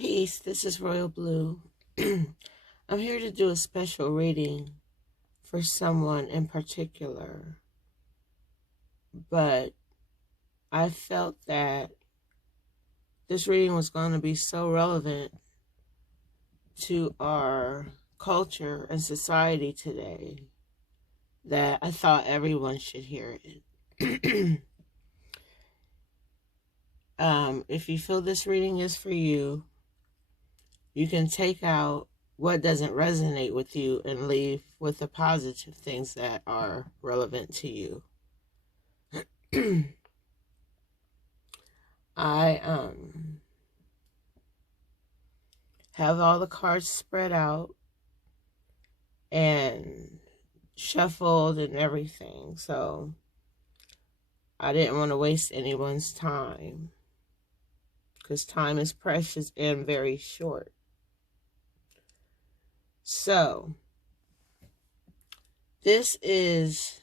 Peace, this is Royal Blue. I'm here to do a special reading for someone in particular, but I felt that this reading was going to be so relevant to our culture and society today that I thought everyone should hear it. If you feel this reading is for you, you can take out what doesn't resonate with you and leave with the positive things that are relevant to you. I have all the cards spread out and shuffled and everything, so I didn't want to waste anyone's time because time is precious and very short. So, this is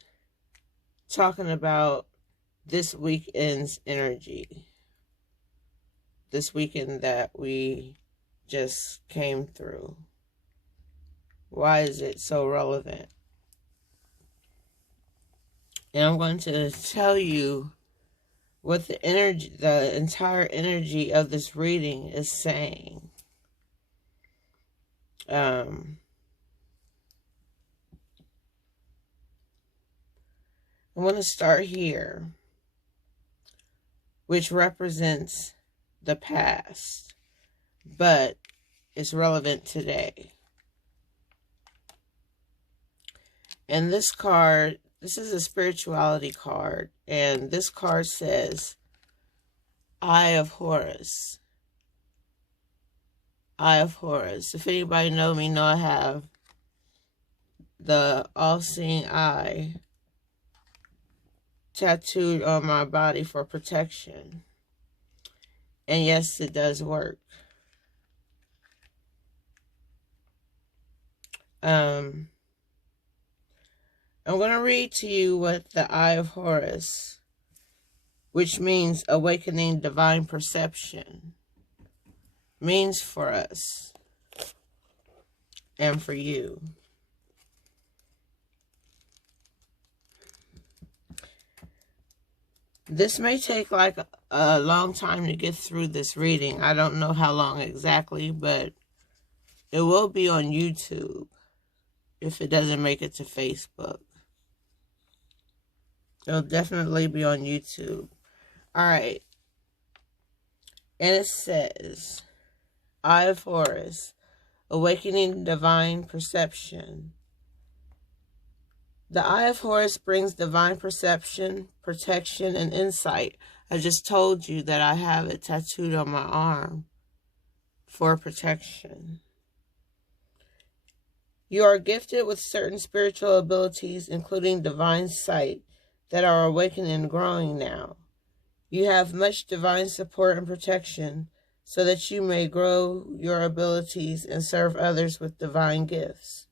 talking about this weekend's energy. This weekend that we just came through. Why is it so relevant? And I'm going to tell you what the entire energy of this reading is saying. I'm going to start here, which represents the past, but it's relevant today. And this card, this is a spirituality card, and this card says, Eye of Horus. Eye of Horus. If anybody know me, know I have the all-seeing eye tattooed on my body for protection. And yes, it does work. I'm going to read to you what the Eye of Horus, which means awakening divine perception, means for us and for you. This may take like a long time to get through this reading. I don't know how long exactly, but it will be on YouTube if it doesn't make it to Facebook. It'll definitely be on YouTube. All right. And it says, Eye of Horus, awakening divine perception. The Eye of Horus brings divine perception, protection, and insight. I just told you that I have it tattooed on my arm for protection. You are gifted with certain spiritual abilities, including divine sight, that are awakening and growing now. You have much divine support and protection so that you may grow your abilities and serve others with divine gifts.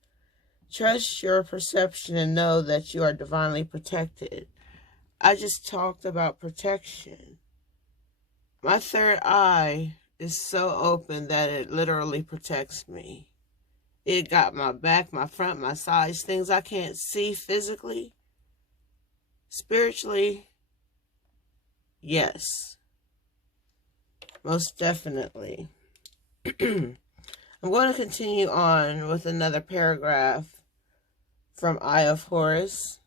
Trust your perception and know that you are divinely protected. I just talked about protection. My third eye is so open that it literally protects me. It got my back, my front, my sides, things I can't see physically. Spiritually, yes. Most definitely. I'm going to continue on with another paragraph from Eye of Horus,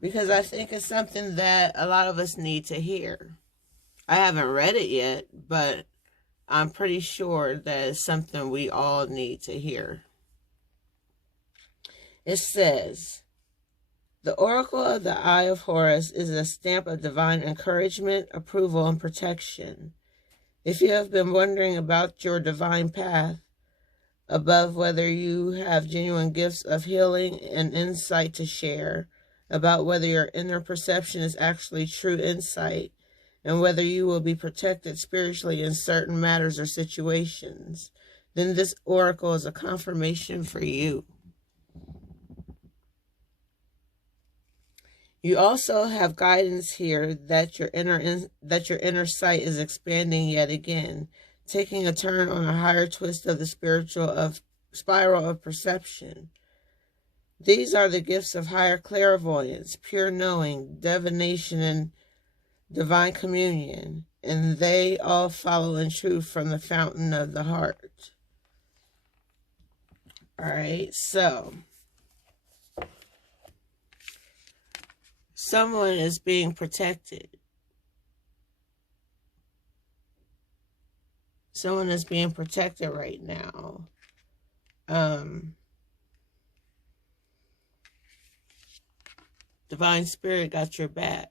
because I think it's something that a lot of us need to hear. I haven't read it yet, but I'm pretty sure that it's something we all need to hear. It says, the Oracle of the Eye of Horus is a stamp of divine encouragement, approval, and protection. If you have been wondering about your divine path, above whether you have genuine gifts of healing and insight to share, about whether your inner perception is actually true insight, and whether you will be protected spiritually in certain matters or situations, then this oracle is a confirmation for you. You also have guidance here that your inner sight is expanding yet again taking a turn on a higher twist of the spiral of perception. These are the gifts of higher clairvoyance, pure knowing, divination, and divine communion, and they all follow in truth from the fountain of the heart. All right, so someone is being protected. Someone is being protected right now. Divine Spirit got your back.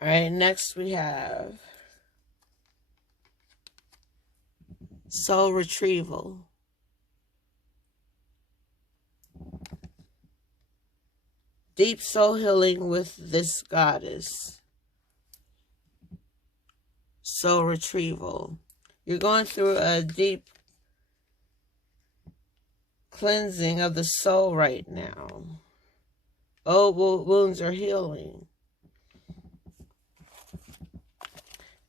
All right, next we have soul retrieval. Deep soul healing with this goddess. Soul retrieval. You're going through a deep cleansing of the soul right now. Old wounds are healing.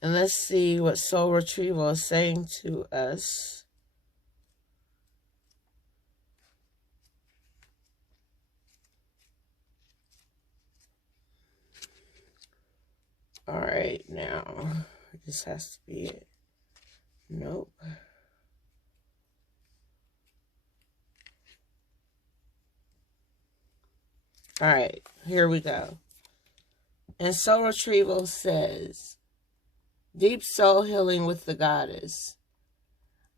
And let's see what soul retrieval is saying to us. All right, now, this has to be it. Nope. All right, here we go. And soul retrieval says, deep soul healing with the goddess.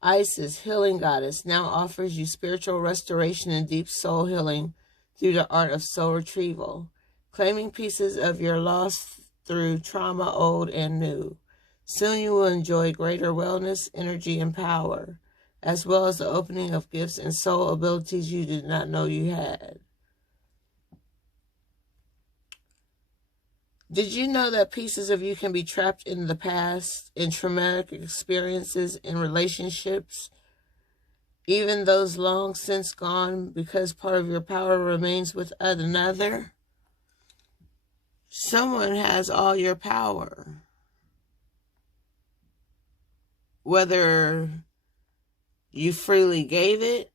Isis, healing goddess, now offers you spiritual restoration and deep soul healing through the art of soul retrieval, claiming pieces of your lost through trauma, old and new. Soon you will enjoy greater wellness, energy, and power, as well as the opening of gifts and soul abilities you did not know you had. Did you know that pieces of you can be trapped in the past, in traumatic experiences, in relationships, even those long since gone, because part of your power remains with another? Someone has all your power. Whether you freely gave it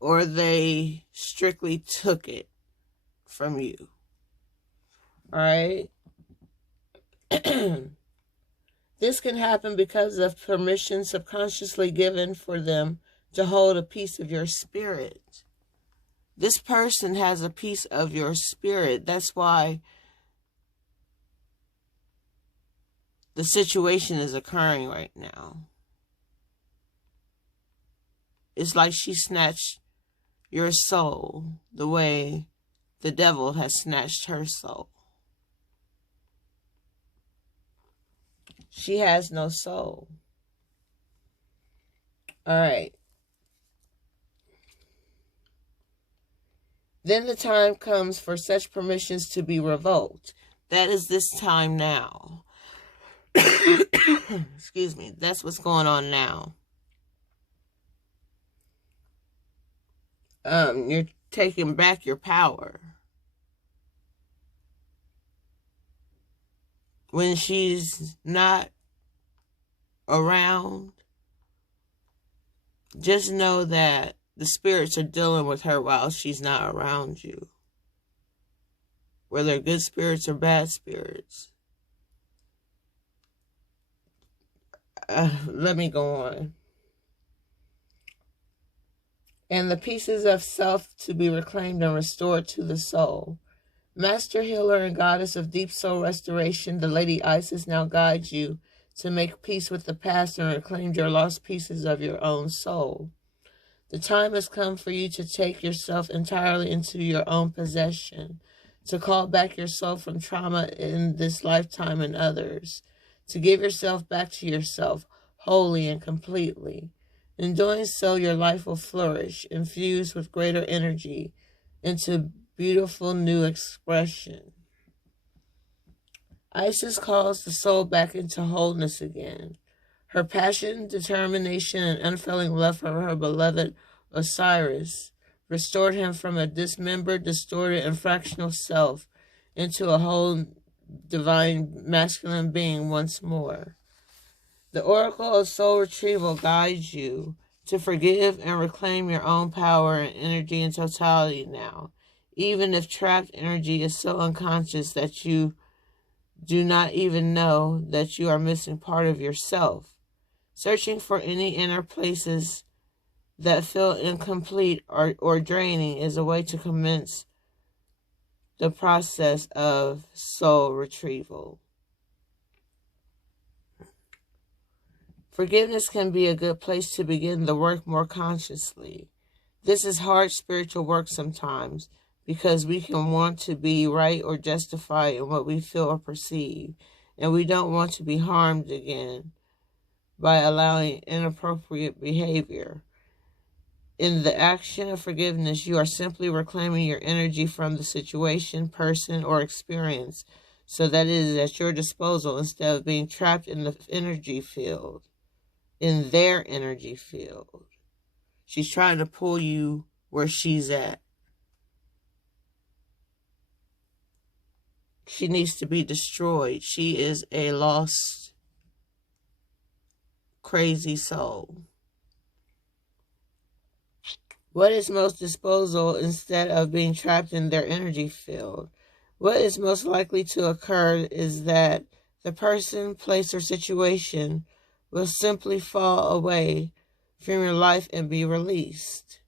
or they strictly took it from you. All right? This can happen because of permission subconsciously given for them to hold a piece of your spirit. This person has a piece of your spirit. That's why the situation is occurring right now. It's like she snatched your soul the way the devil has snatched her soul. She has no soul. All right. Then the time comes for such permissions to be revoked. That is this time now. Excuse me. That's what's going on now. You're taking back your power. When she's not around, just know that the spirits are dealing with her while she's not around you. Whether good spirits or bad spirits. Let me go on. And the pieces of self to be reclaimed and restored to the soul. Master healer and goddess of deep soul restoration, the Lady Isis now guides you to make peace with the past and reclaim your lost pieces of your own soul. The time has come for you to take yourself entirely into your own possession, to call back your soul from trauma in this lifetime and others, to give yourself back to yourself wholly and completely. In doing so, your life will flourish, infused with greater energy into beautiful new expression. Isis calls the soul back into wholeness again. Her passion, determination, and unfailing love for her beloved Osiris restored him from a dismembered, distorted, and fractional self into a whole divine masculine being once more. The Oracle of Soul Retrieval guides you to forgive and reclaim your own power and energy in totality now, even if trapped energy is so unconscious that you do not even know that you are missing part of yourself. Searching for any inner places that feel incomplete or draining is a way to commence the process of soul retrieval. Forgiveness can be a good place to begin the work more consciously. This is hard spiritual work sometimes because we can want to be right or justify in what we feel or perceive, and we don't want to be harmed again by allowing inappropriate behavior. In the action of forgiveness, you are simply reclaiming your energy from the situation, person, or experience so that it is at your disposal instead of being trapped in the energy field. In their energy field. She's trying to pull you where she's at. She needs to be destroyed. She is a lost, crazy soul. What is most disposal instead of being trapped in their energy field? What is most likely to occur is that the person, place, or situation will simply fall away from your life and be released.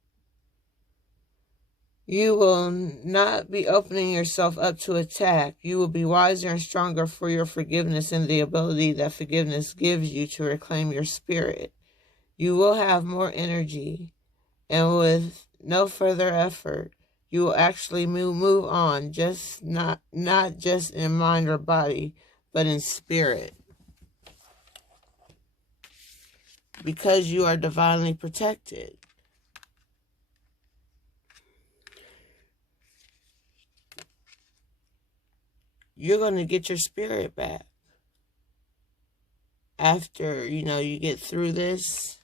You will not be opening yourself up to attack. You will be wiser and stronger for your forgiveness and the ability that forgiveness gives you to reclaim your spirit. You will have more energy, and with no further effort, you will actually move on, just not just in mind or body, but in spirit. Because you are divinely protected. You're going to get your spirit back. After, you get through this,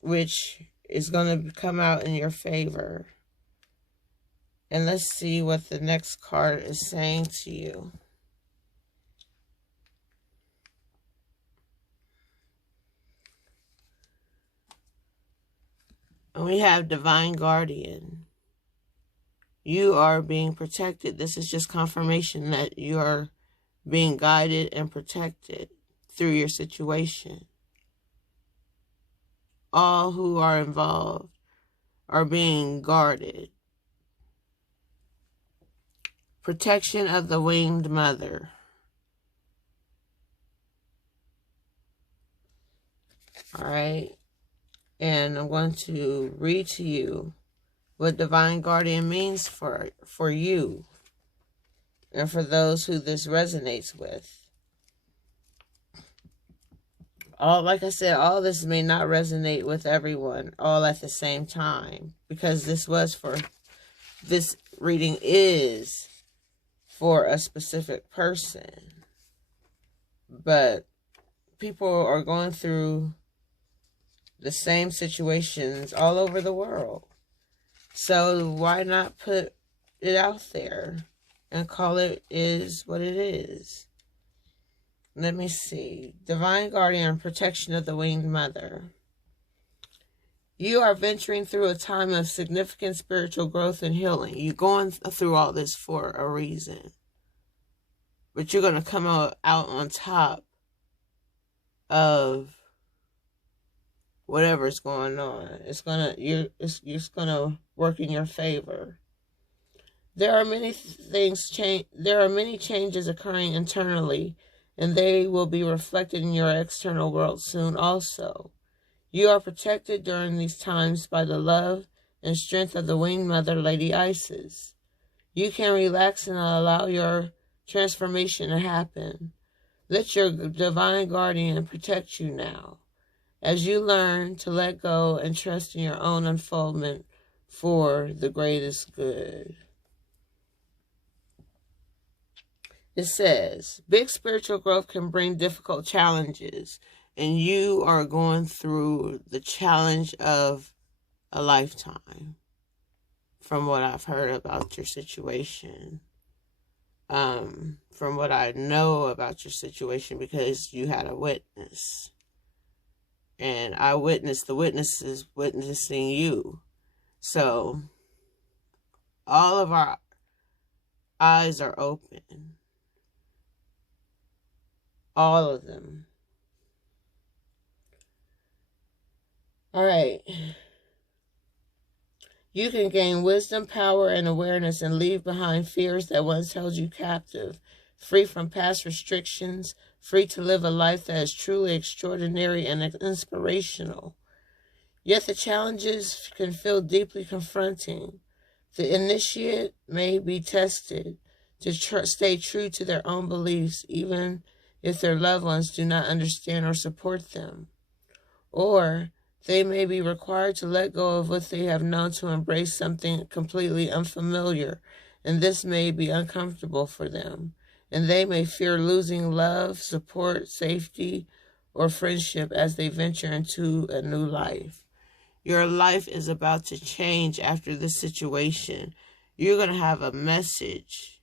which is going to come out in your favor. And let's see what the next card is saying to you. And we have Divine Guardian. You are being protected. This is just confirmation that you are being guided and protected through your situation. All who are involved are being guarded. Protection of the Winged Mother. All right. And I'm going to read to you what Divine Guardian means for you and for those who this resonates with. Like I said, all this may not resonate with everyone all at the same time, because this reading is for a specific person. But people are going through the same situations all over the world. So why not put it out there and call it is what it is? Let me see. Divine Guardian, protection of the Winged Mother. You are venturing through a time of significant spiritual growth and healing. You're going through all this for a reason. But you're going to come out on top of whatever's going on. It's gonna work in your favor. There are many changes occurring internally, and they will be reflected in your external world soon also. You are protected during these times by the love and strength of the Winged Mother, Lady Isis. You can relax and allow your transformation to happen. Let your Divine Guardian protect you now, as you learn to let go and trust in your own unfoldment for the greatest good. It says, big spiritual growth can bring difficult challenges, and you are going through the challenge of a lifetime, from what I've heard about your situation. From what I know about your situation, because you had a witness. And I witnessed the witnesses witnessing you. So, all of our eyes are open. All of them. Alright. You can gain wisdom, power, and awareness and leave behind fears that once held you captive, free from past restrictions, free to live a life that is truly extraordinary and inspirational. Yet the challenges can feel deeply confronting. The initiate may be tested to stay true to their own beliefs, even if their loved ones do not understand or support them. Or they may be required to let go of what they have known to embrace something completely unfamiliar, and this may be uncomfortable for them, and they may fear losing love, support, safety, or friendship as they venture into a new life. Your life is about to change after this situation. You're going to have a message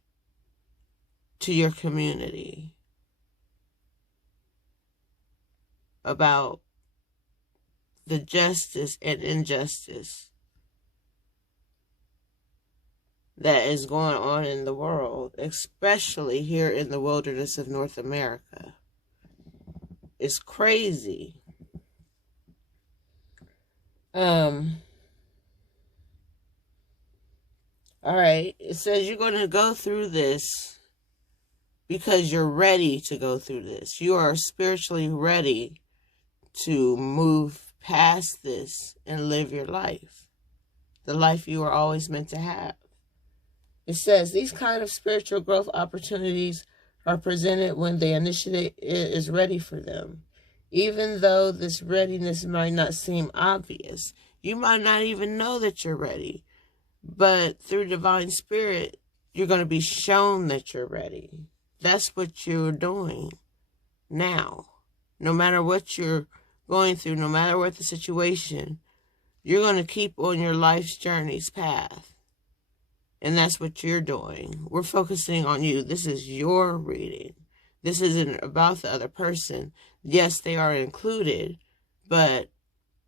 to your community about the justice and injustice that is going on in the world, especially here in the wilderness of North America. It's crazy. Alright, it says you're going to go through this because you're ready to go through this. You are spiritually ready to move past this and live your life, the life you were always meant to have. It says these kind of spiritual growth opportunities are presented when the initiate is ready for them. Even though this readiness might not seem obvious, you might not even know that you're ready, but through divine spirit, you're going to be shown that you're ready. That's what you're doing now. No matter what you're going through, no matter what the situation, you're going to keep on your life's journey's path. And that's what you're doing. We're focusing on you. This is your reading. This isn't about the other person. Yes, they are included, but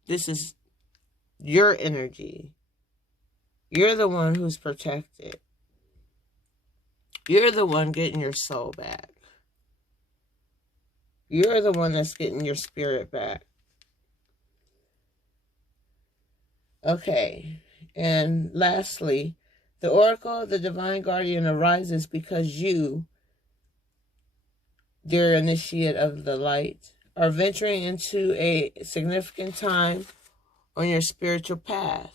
this is your energy. You're the one who's protected. You're the one getting your soul back. You're the one that's getting your spirit back. Okay, and lastly, the oracle of the divine guardian arises because you, dear initiate of the light, are venturing into a significant time on your spiritual path.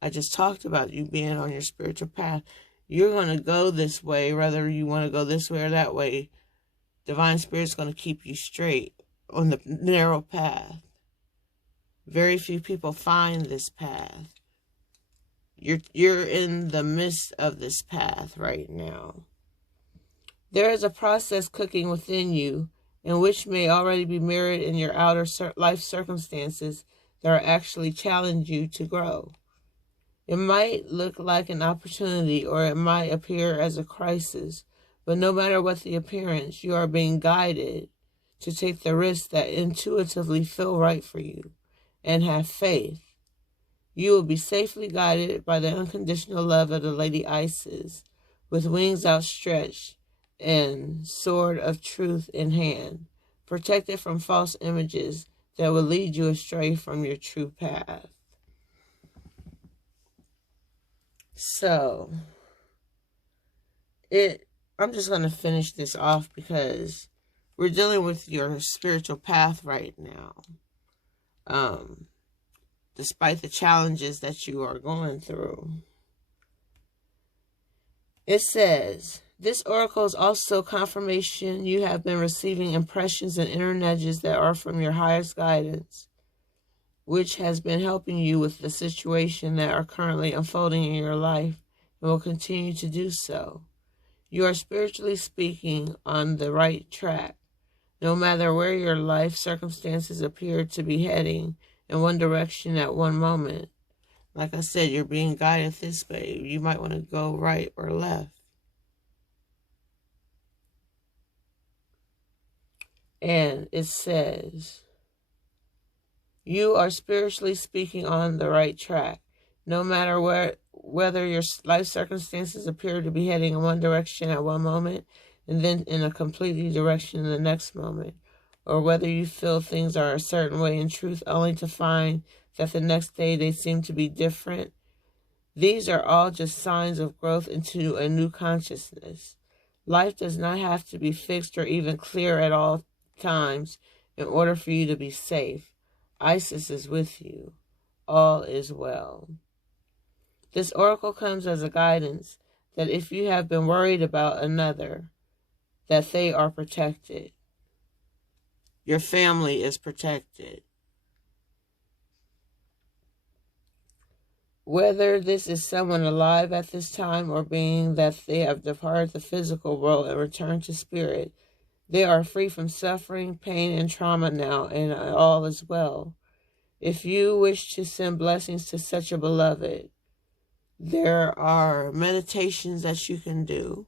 I just talked about you being on your spiritual path. You're going to go this way, whether you want to go this way or that way. Divine Spirit's going to keep you straight on the narrow path. Very few people find this path. You're in the midst of this path right now. There is a process cooking within you, and which may already be mirrored in your outer life circumstances that are actually challenge you to grow. It might look like an opportunity, or it might appear as a crisis, but no matter what the appearance, you are being guided to take the risks that intuitively feel right for you, and have faith. You will be safely guided by the unconditional love of the Lady Isis, with wings outstretched and sword of truth in hand, protected from false images that will lead you astray from your true path. So, I'm just going to finish this off because we're dealing with your spiritual path right now. Despite the challenges that you are going through. It says, this oracle is also confirmation you have been receiving impressions and inner nudges that are from your highest guidance, which has been helping you with the situation that are currently unfolding in your life and will continue to do so. You are spiritually speaking on the right track, no matter where your life circumstances appear to be heading in one direction at one moment. Like I said, you're being guided this way. You might want to go right or left. And it says, you are spiritually speaking on the right track. No matter whether your life circumstances appear to be heading in one direction at one moment and then in a completely direction in the next moment, or whether you feel things are a certain way in truth only to find that the next day they seem to be different, these are all just signs of growth into a new consciousness. Life does not have to be fixed or even clear at all times in order for you to be safe. Isis is with you. All is well. This oracle comes as a guidance that if you have been worried about another, that they are protected. Your family is protected. Whether this is someone alive at this time or being that they have departed the physical world and returned to spirit, they are free from suffering, pain, and trauma now, and all is well. If you wish to send blessings to such a beloved, there are meditations that you can do.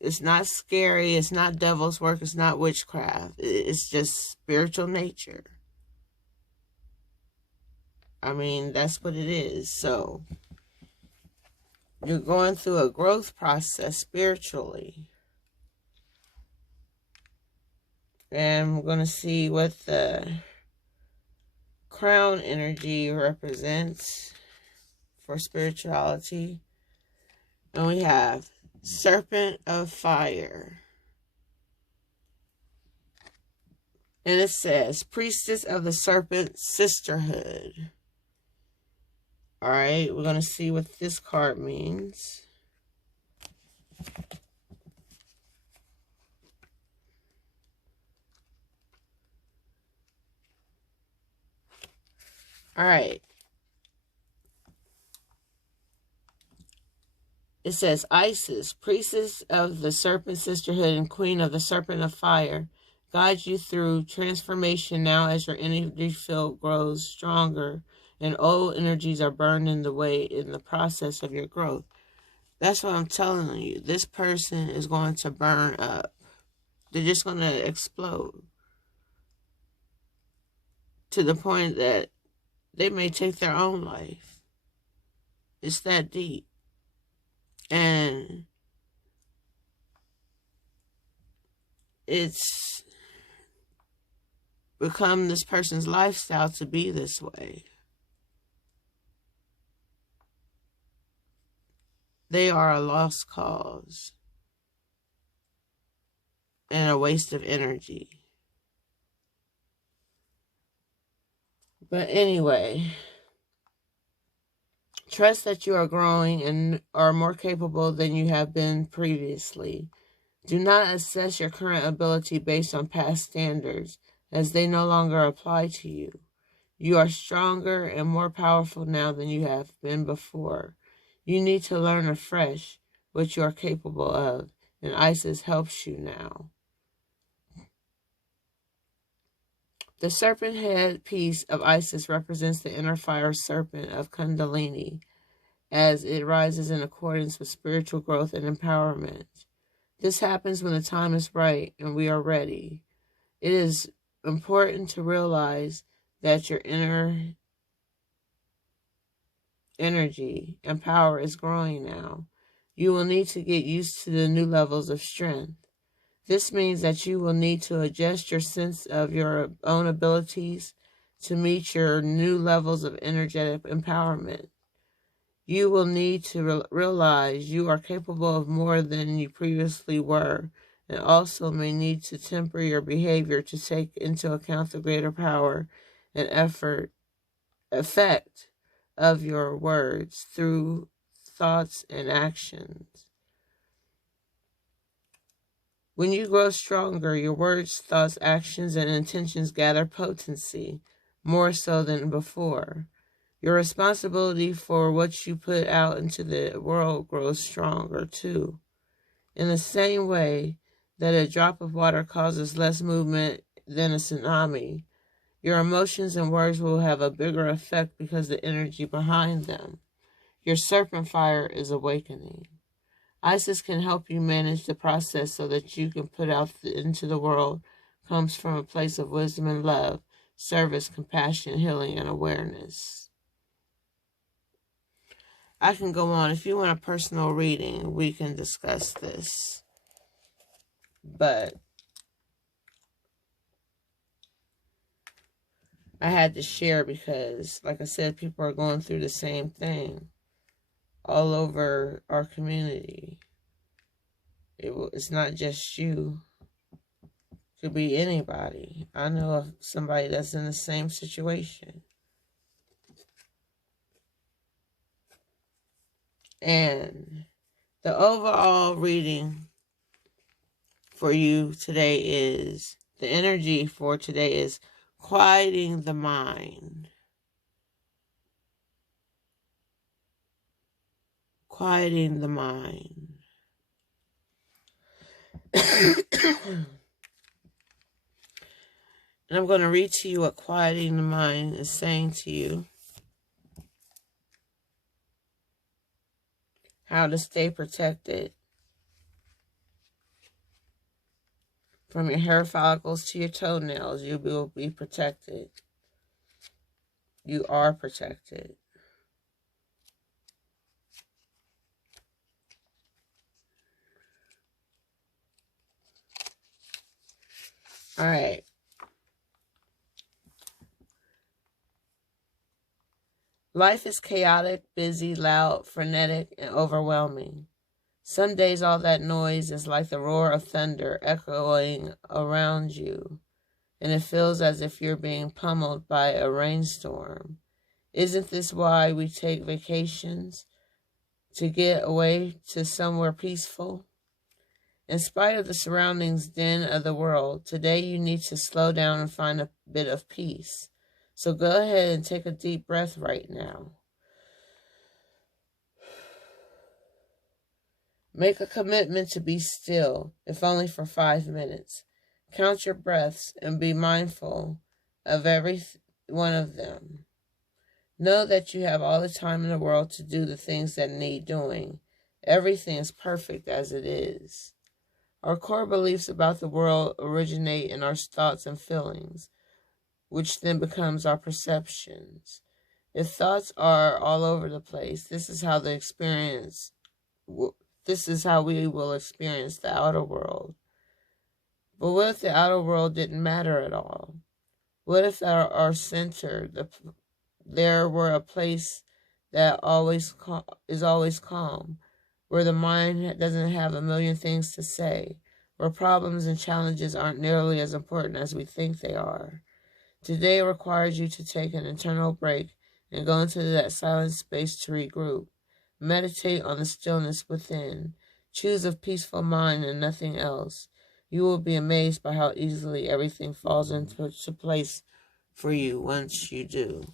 It's not scary. It's not devil's work. It's not witchcraft. It's just spiritual nature. I mean, that's what it is. So, you're going through a growth process spiritually. And we're going to see what the crown energy represents for spirituality. And we have Serpent of Fire. And it says, Priestess of the Serpent Sisterhood. Alright, we're going to see what this card means. Alright. It says, Isis, Priestess of the Serpent Sisterhood and Queen of the Serpent of Fire, guides you through transformation now as your energy field grows stronger and old energies are burned in the way in the process of your growth. That's what I'm telling you. This person is going to burn up. They're just going to explode to the point that they may take their own life. It's that deep. And it's become this person's lifestyle to be this way. They are a lost cause and a waste of energy. But anyway, trust that you are growing and are more capable than you have been previously. Do not assess your current ability based on past standards, as they no longer apply to you. You are stronger and more powerful now than you have been before. You need to learn afresh what you are capable of, and Isis helps you now. The serpent head piece of Isis represents the inner fire serpent of Kundalini, as it rises in accordance with spiritual growth and empowerment. This happens when the time is right and we are ready. It is important to realize that your inner energy and power is growing now. You will need to get used to the new levels of strength. This means that you will need to adjust your sense of your own abilities to meet your new levels of energetic empowerment. You will need to realize you are capable of more than you previously were, and also may need to temper your behavior to take into account the greater power and effect of your words through thoughts and actions. When you grow stronger, your words, thoughts, actions, and intentions gather potency, more so than before. Your responsibility for what you put out into the world grows stronger, too. In the same way that a drop of water causes less movement than a tsunami, Your emotions and words will have a bigger effect because the energy behind them. Your serpent fire is awakening. Isis can help you manage the process so that you can put out into the world comes from a place of wisdom and love, service, compassion, healing, and awareness. I can go on. If you want a personal reading, we can discuss this. But I had to share because, like I said, people are going through the same thing all over our community. It's not just you. It could be anybody. I know of somebody that's in the same situation. And the overall reading for you today is, the energy for today is quieting the mind. Quieting the mind. And I'm going to read to you what quieting the mind is saying to you. How to stay protected. From your hair follicles to your toenails, you will be protected. You are protected. All right. Life is chaotic, busy, loud, frenetic, and overwhelming. Some days all that noise is like the roar of thunder echoing around you, and it feels as if you're being pummeled by a rainstorm. Isn't this why we take vacations? To get away to somewhere peaceful? In spite of the surroundings din of the world, today you need to slow down and find a bit of peace. So go ahead and take a deep breath right now. Make a commitment to be still, if only for 5 minutes. Count your breaths and be mindful of every one of them. Know that you have all the time in the world to do the things that need doing. Everything is perfect as it is. Our core beliefs about the world originate in our thoughts and feelings, which then becomes our perceptions. If thoughts are all over the place, this is how we will experience the outer world. But what if the outer world didn't matter at all? What if our center, there were a place that is always calm, where the mind doesn't have a million things to say, where problems and challenges aren't nearly as important as we think they are? Today requires you to take an internal break and go into that silent space to regroup. Meditate on the stillness within. Choose a peaceful mind and nothing else. You will be amazed by how easily everything falls into place for you once you do.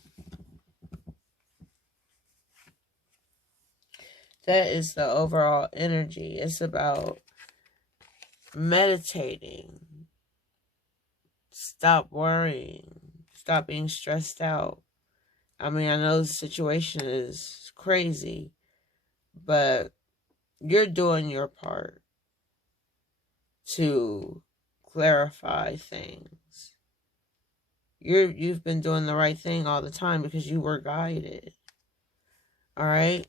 That is the overall energy. It's about meditating. Stop worrying. Stop being stressed out. I mean, I know the situation is crazy, but you're doing your part to clarify things. You've been doing the right thing all the time because you were guided. All right?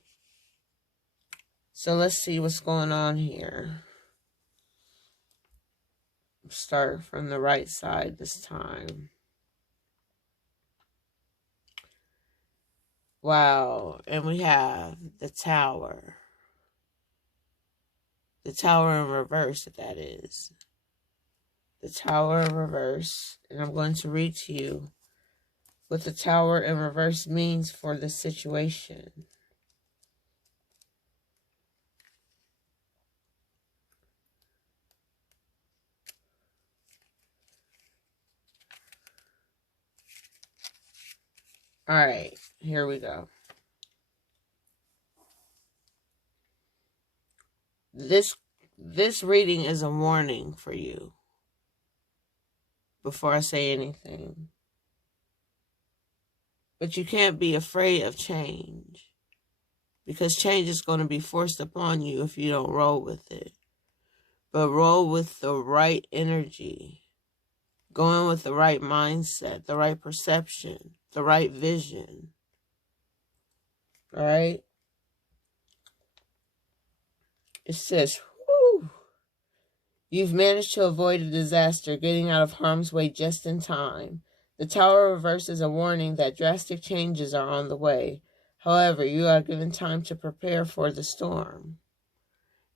So let's see what's going on here. Start from the right side this time. Wow, and we have the Tower. The Tower in reverse, that is. The Tower in reverse. And I'm going to read to you what the Tower in reverse means for this situation. All right, here we go. This reading is a warning for you. Before I say anything, But you can't be afraid of change, because change is going to be forced upon you if you don't roll with it. But roll with the right energy, going with the right mindset, the right perception, the right vision. All right? It says, whew, you've managed to avoid a disaster, getting out of harm's way just in time. The Tower reverse is a warning that drastic changes are on the way. However, you are given time to prepare for the storm.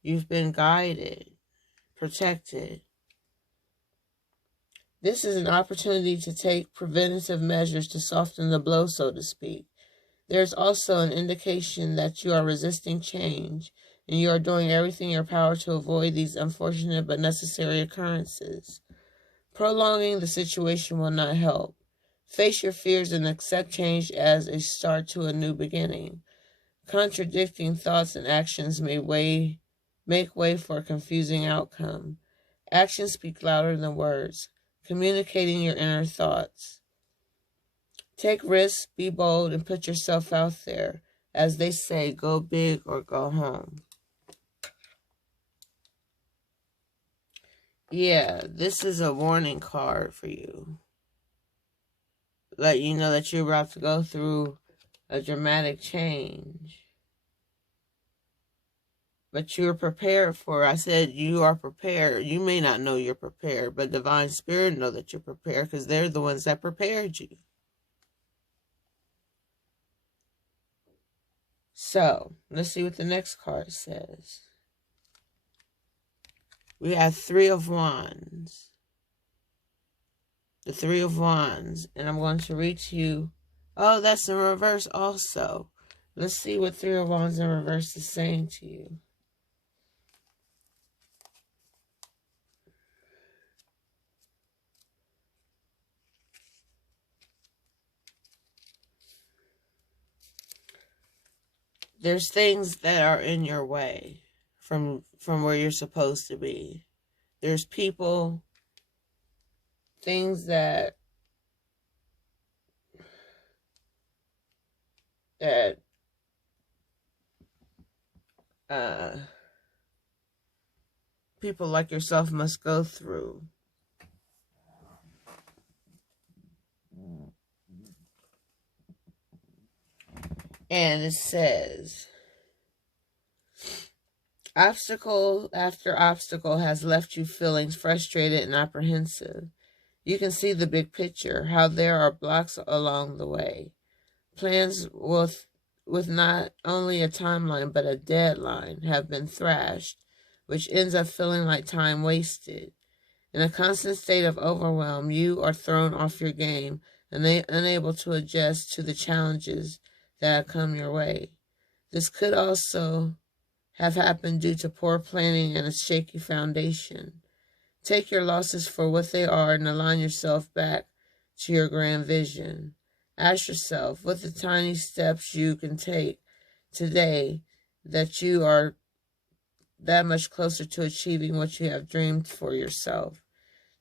You've been guided, protected. This is an opportunity to take preventative measures to soften the blow, so to speak. There's also an indication that you are resisting change, and you are doing everything in your power to avoid these unfortunate but necessary occurrences. Prolonging the situation will not help. Face your fears and accept change as a start to a new beginning. Contradicting thoughts and actions may make way for a confusing outcome. Actions speak louder than words, communicating your inner thoughts. Take risks, be bold, and put yourself out there. As they say, go big or go home. Yeah, this is a warning card for you. Let you know that you're about to go through a dramatic change. But you're prepared for it. I said you are prepared. You may not know you're prepared, but Divine Spirit know that you're prepared, because they're the ones that prepared you. So, let's see what the next card says. We have Three of Wands. The Three of Wands. And I'm going to read to you. Oh, that's in reverse also. Let's see what Three of Wands in reverse is saying to you. There's things that are in your way from where you're supposed to be. There's people, things that people like yourself must go through. And it says, obstacle after obstacle has left you feeling frustrated and apprehensive. You can see the big picture, how there are blocks along the way. Plans with not only a timeline but a deadline have been thrashed, which ends up feeling like time wasted. In a constant state of overwhelm, you are thrown off your game and unable to adjust to the challenges that come your way. This could also have happened due to poor planning and a shaky foundation. Take your losses for what they are and align yourself back to your grand vision. Ask yourself what the tiny steps you can take today that you are that much closer to achieving what you have dreamed for yourself.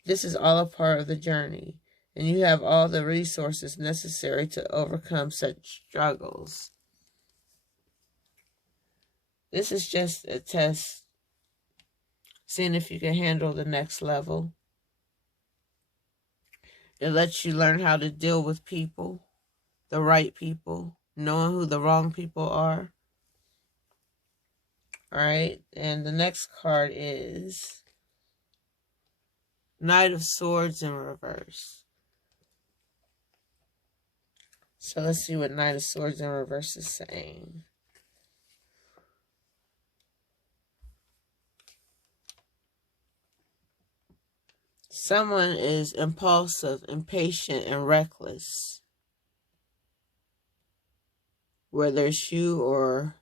This is all a part of the journey, and you have all the resources necessary to overcome such struggles. This is just a test, seeing if you can handle the next level. It lets you learn how to deal with people, the right people, knowing who the wrong people are. All right, and the next card is Knight of Swords in reverse. So let's see what Knight of Swords in reverse is saying. Someone is impulsive, impatient, and reckless. Whether it's you or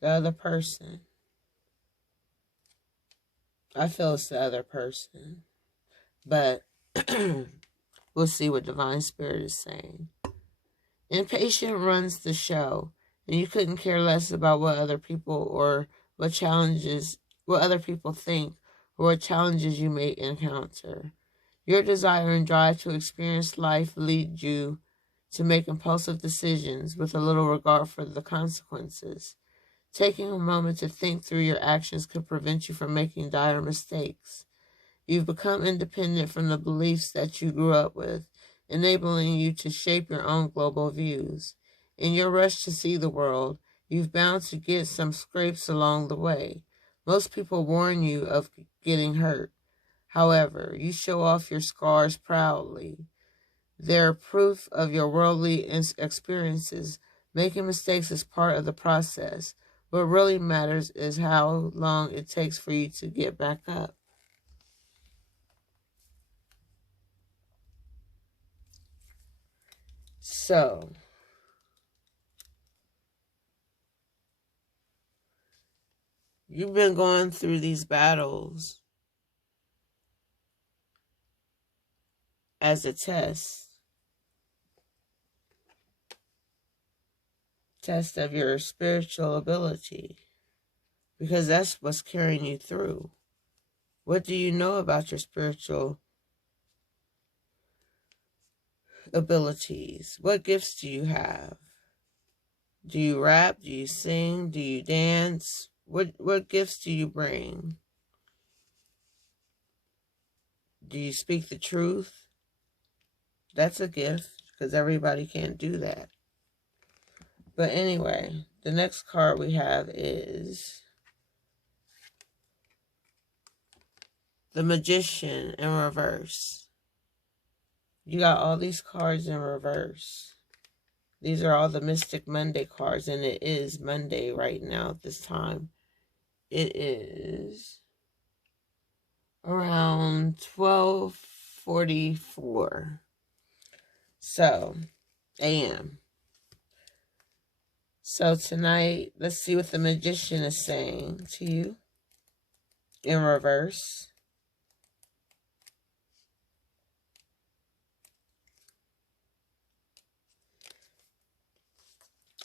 the other person. I feel it's the other person. But we'll see what Divine Spirit is saying. Impatient runs the show, and you couldn't care less about what other people or what other people think, or what challenges you may encounter. Your desire and drive to experience life lead you to make impulsive decisions with a little regard for the consequences. Taking a moment to think through your actions could prevent you from making dire mistakes. You've become independent from the beliefs that you grew up with, enabling you to shape your own global views. In your rush to see the world, you've bound to get some scrapes along the way. Most people warn you of getting hurt. However, you show off your scars proudly. They're proof of your worldly experiences. Making mistakes is part of the process. What really matters is how long it takes for you to get back up. So, you've been going through these battles as a test of your spiritual ability, because that's what's carrying you through. What do you know about your spiritual abilities? What gifts do you have? Do you rap? Do you sing? Do you dance? What gifts do you bring? Do you speak the truth? That's a gift, because everybody can't do that. But anyway, the next card we have is the Magician in reverse. You got all these cards in reverse. These are all the Mystic Monday cards, and it is Monday right now at this time. It is around 12:44. a.m. So tonight, let's see what the Magician is saying to you in reverse.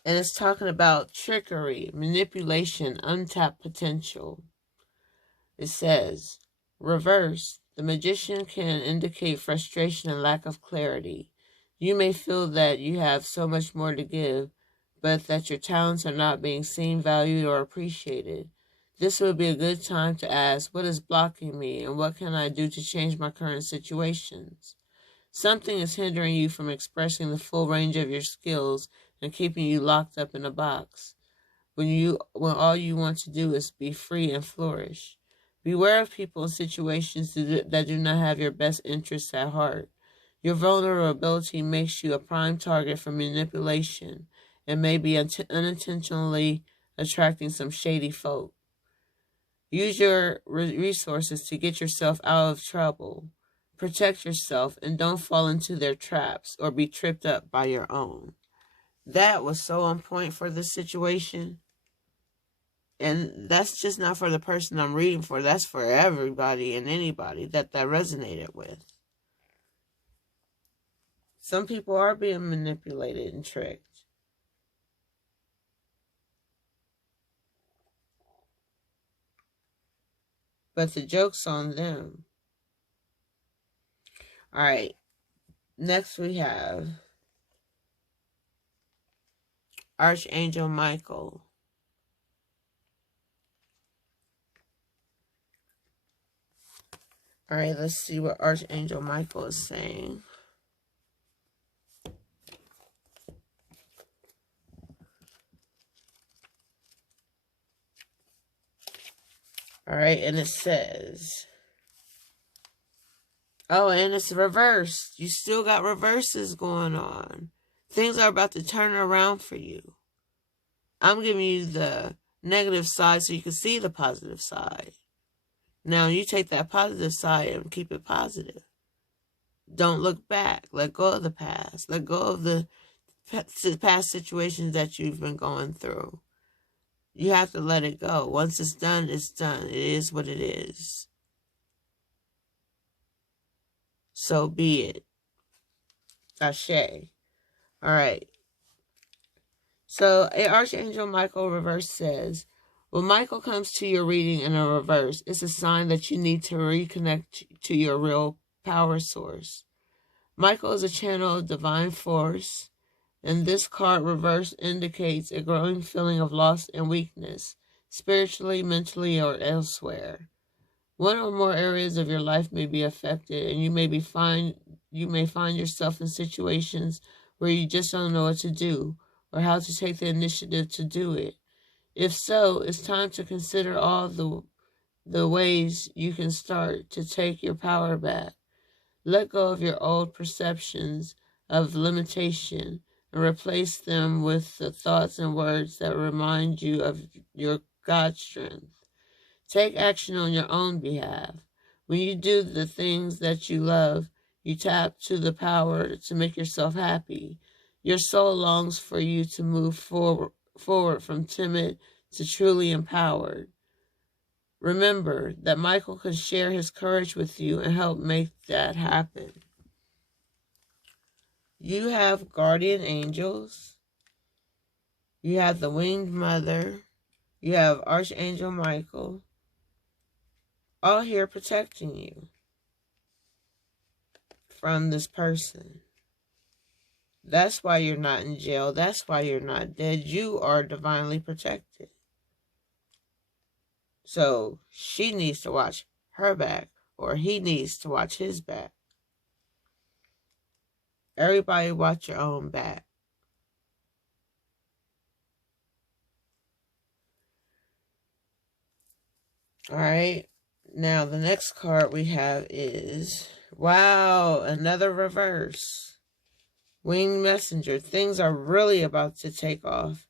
And it's talking about trickery, manipulation, untapped potential. It says, reverse, the Magician can indicate frustration and lack of clarity. You may feel that you have so much more to give, but that your talents are not being seen, valued, or appreciated. This would be a good time to ask, what is blocking me, and what can I do to change my current situations? Something is hindering you from expressing the full range of your skills and keeping you locked up in a box, when all you want to do is be free and flourish. Beware of people and situations that do not have your best interests at heart. Your vulnerability makes you a prime target for manipulation and may be unintentionally attracting some shady folk. Use your resources to get yourself out of trouble. Protect yourself and don't fall into their traps or be tripped up by your own. That was so on point for this situation. And that's just not for the person I'm reading for. That's for everybody and anybody that resonated with. Some people are being manipulated and tricked. But the joke's on them. All right. Next we have Archangel Michael. All right, let's see what Archangel Michael is saying. All right, and it says, oh, and it's reversed. You still got reverses going on. Things are about to turn around for you. I'm giving you the negative side so you can see the positive side. Now, you take that positive side and keep it positive. Don't look back. Let go of the past. Let go of the past situations that you've been going through. You have to let it go. Once it's done, it's done. It is what it is. So be it. Ashe. All right. So, Archangel Michael reverse says, when Michael comes to your reading in a reverse, it's a sign that you need to reconnect to your real power source. Michael is a channel of divine force. And this card reverse indicates a growing feeling of loss and weakness, spiritually, mentally, or elsewhere. One or more areas of your life may be affected, and you may find yourself in situations where you just don't know what to do or how to take the initiative to do it. If so, it's time to consider all the ways you can start to take your power back. Let go of your old perceptions of limitation and replace them with the thoughts and words that remind you of your God strength. Take action on your own behalf. When you do the things that you love, you tap to the power to make yourself happy. Your soul longs for you to move forward from timid to truly empowered. Remember that Michael can share his courage with you and help make that happen. You have guardian angels. You have the winged mother. You have Archangel Michael. All here protecting you from this person. That's why you're not in jail. That's why you're not dead. You are divinely protected. So she needs to watch her back, or he needs to watch his back. Everybody watch your own back. All right. Now, the next card we have is, wow, another reverse. Winged Messenger. Things are really about to take off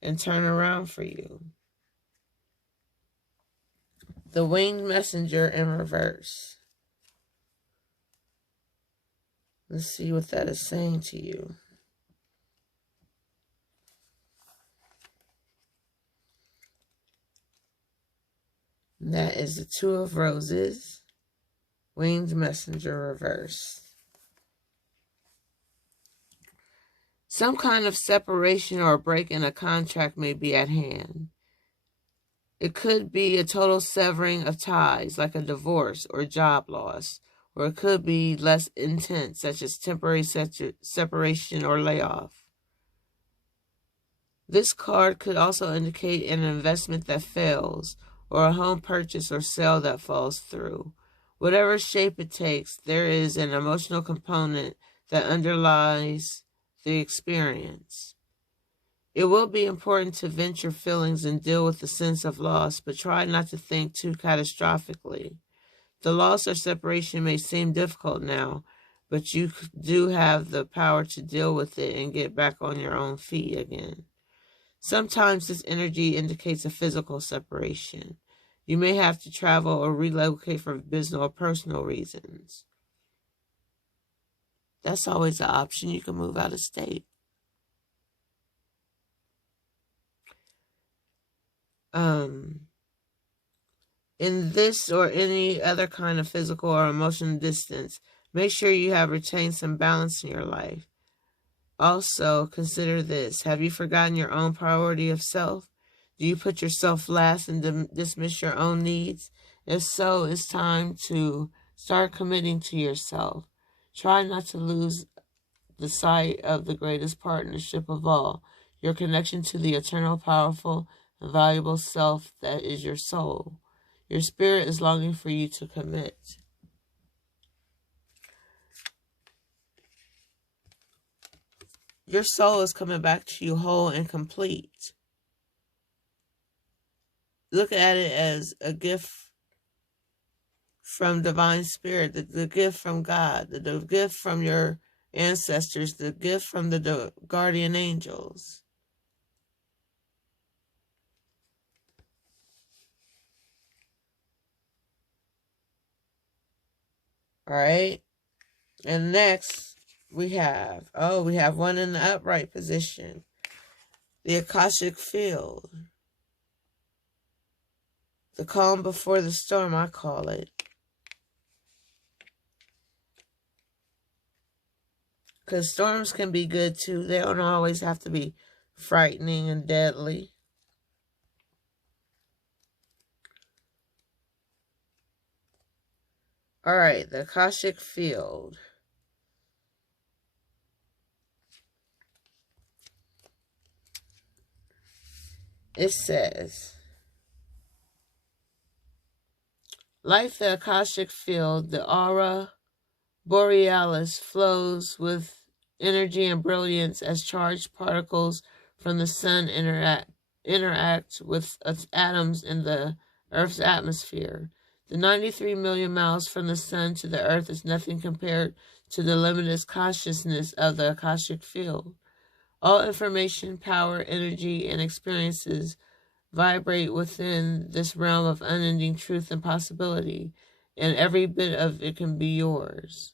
and turn around for you. The Winged Messenger in reverse. Let's see what that is saying to you. That is the Two of Roses. Winged Messenger reverse. Some kind of separation or a break in a contract may be at hand. It could be a total severing of ties, like a divorce or job loss, or it could be less intense, such as temporary separation or layoff. This card could also indicate an investment that fails, or a home purchase or sale that falls through. Whatever shape it takes, there is an emotional component that underlies the experience. It will be important to vent your feelings and deal with the sense of loss, but try not to think too catastrophically. The loss or separation may seem difficult now, but you do have the power to deal with it and get back on your own feet again. Sometimes this energy indicates a physical separation. You may have to travel or relocate for business or personal reasons. That's always an option. You can move out of state. In this or any other kind of physical or emotional distance, make sure you have retained some balance in your life. Also, consider this. Have you forgotten your own priority of self? Do you put yourself last and dismiss your own needs? If so, it's time to start committing to yourself. Try not to lose the sight of the greatest partnership of all, your connection to the eternal, powerful, and valuable self that is your soul. Your spirit is longing for you to commit. Your soul is coming back to you whole and complete. Look at it as a gift from divine spirit, the gift from God, the gift from your ancestors, the gift from the guardian angels. All right. And next we have one in the upright position. The Akashic field. The calm before the storm, I call it. Because storms can be good too. They don't always have to be frightening and deadly. All right, the Akashic field. It says, like the Akashic field, the aura borealis flows with energy and brilliance as charged particles from the sun interact with atoms in the Earth's atmosphere. The 93 million miles from the sun to the Earth is nothing compared to the limitless consciousness of the Akashic field. All information, power, energy, and experiences vibrate within this realm of unending truth and possibility, and every bit of it can be yours.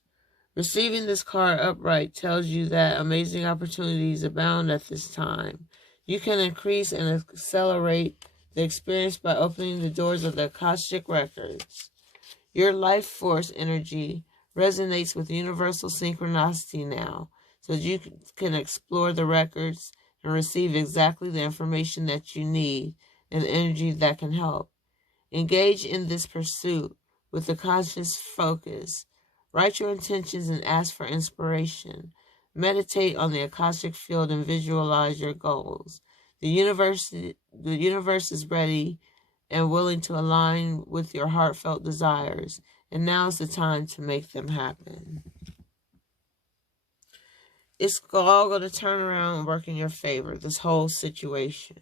Receiving this card upright tells you that amazing opportunities abound at this time. You can increase and accelerate the experience by opening the doors of the Akashic records. Your life force energy resonates with universal synchronicity now, so that you can explore the records and receive exactly the information that you need and energy that can help. Engage in this pursuit with a conscious focus. Write your intentions and ask for inspiration. Meditate on the Akashic field and visualize your goals. The universe is ready and willing to align with your heartfelt desires, and now is the time to make them happen. It's all going to turn around and work in your favor, this whole situation.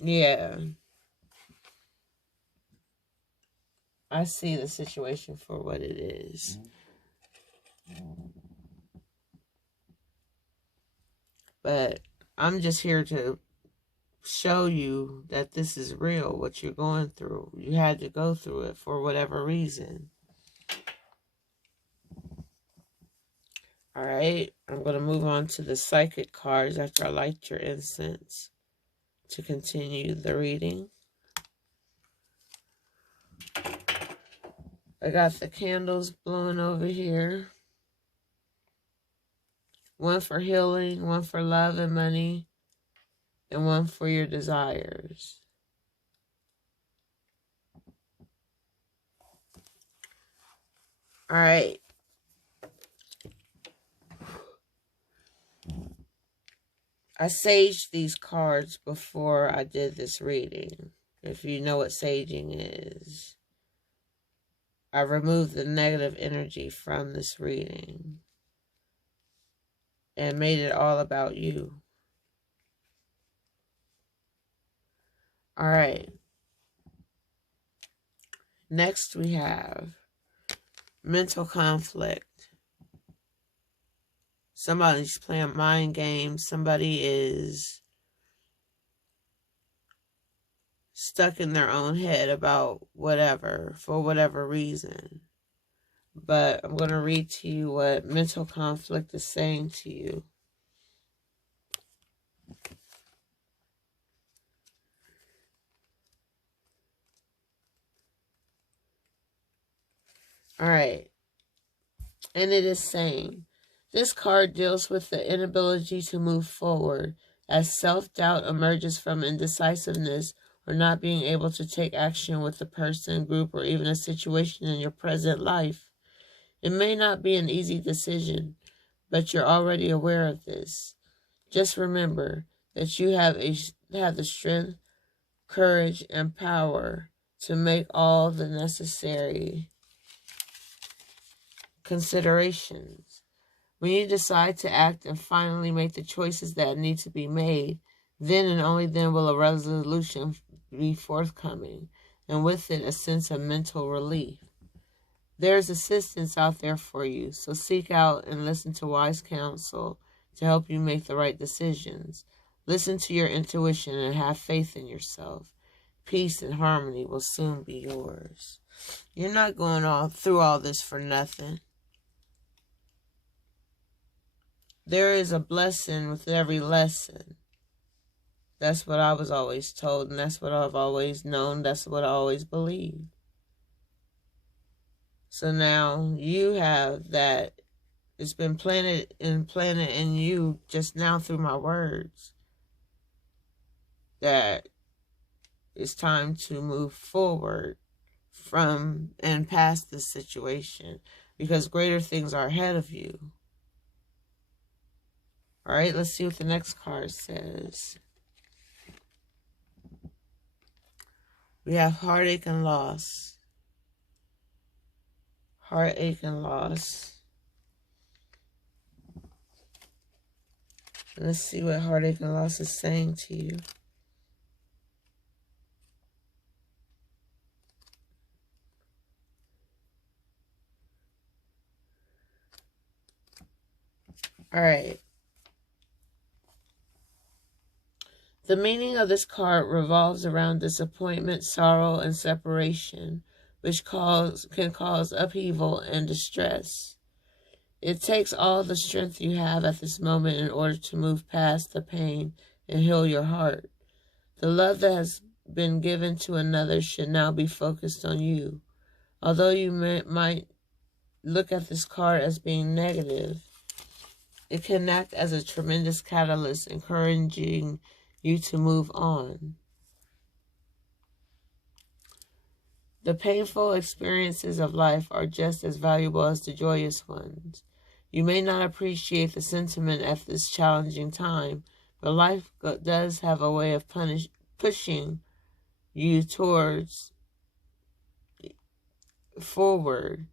Yeah. I see the situation for what it is. But I'm just here to show you that this is real, what you're going through. You had to go through it for whatever reason. All right, I'm going to move on to the psychic cards after I light your incense to continue the reading. I got the candles blowing over here. One for healing, one for love and money, and one for your desires. All right. I saged these cards before I did this reading. If you know what saging is. I removed the negative energy from this reading and made it all about you. All right. Next we have mental conflict. Somebody's playing mind games. Somebody is stuck in their own head about whatever, for whatever reason. But I'm going to read to you what mental conflict is saying to you. All right. And it is saying, this card deals with the inability to move forward as self-doubt emerges from indecisiveness or not being able to take action with a person, group, or even a situation in your present life. It may not be an easy decision, but you're already aware of this. Just remember that you have the strength, courage, and power to make all the necessary considerations. When you decide to act and finally make the choices that need to be made, then and only then will a resolution be forthcoming, and with it a sense of mental relief. There's assistance out there for you, so seek out and listen to wise counsel to help you make the right decisions. Listen to your intuition and have faith in yourself. Peace and harmony will soon be yours. You're not going through all this for nothing. There is a blessing with every lesson. That's what I was always told, and that's what I've always known. That's what I always believed. So now you have that. It's been planted in you just now through my words. That it's time to move forward from and past this situation, because greater things are ahead of you. All right, let's see what the next card says. We have heartache and loss. Heartache and loss. Let's see what heartache and loss is saying to you. All right. The meaning of this card revolves around disappointment, sorrow, and separation, which can cause upheaval and distress. It takes all the strength you have at this moment in order to move past the pain and heal your heart. The love that has been given to another should now be focused on you. Although you might look at this card as being negative, it can act as a tremendous catalyst, encouraging you to move on. The painful experiences of life are just as valuable as the joyous ones. You may not appreciate the sentiment at this challenging time, but life does have a way of pushing you towards forward,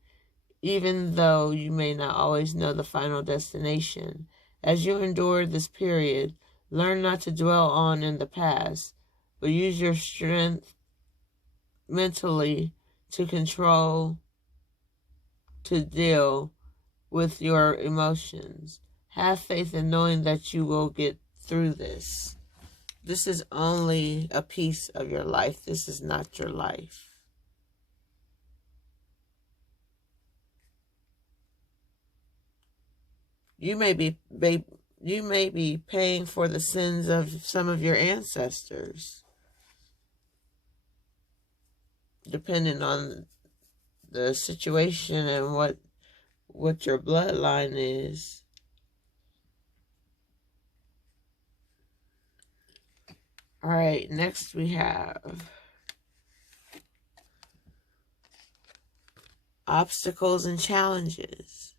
even though you may not always know the final destination. As you endure this period, learn not to dwell on in the past, but use your strength mentally to deal with your emotions. Have faith in knowing that you will get through this. This is only a piece of your life. This is not your life. You may be paying for the sins of some of your ancestors, depending on the situation and what your bloodline is. All right, next we have obstacles and challenges.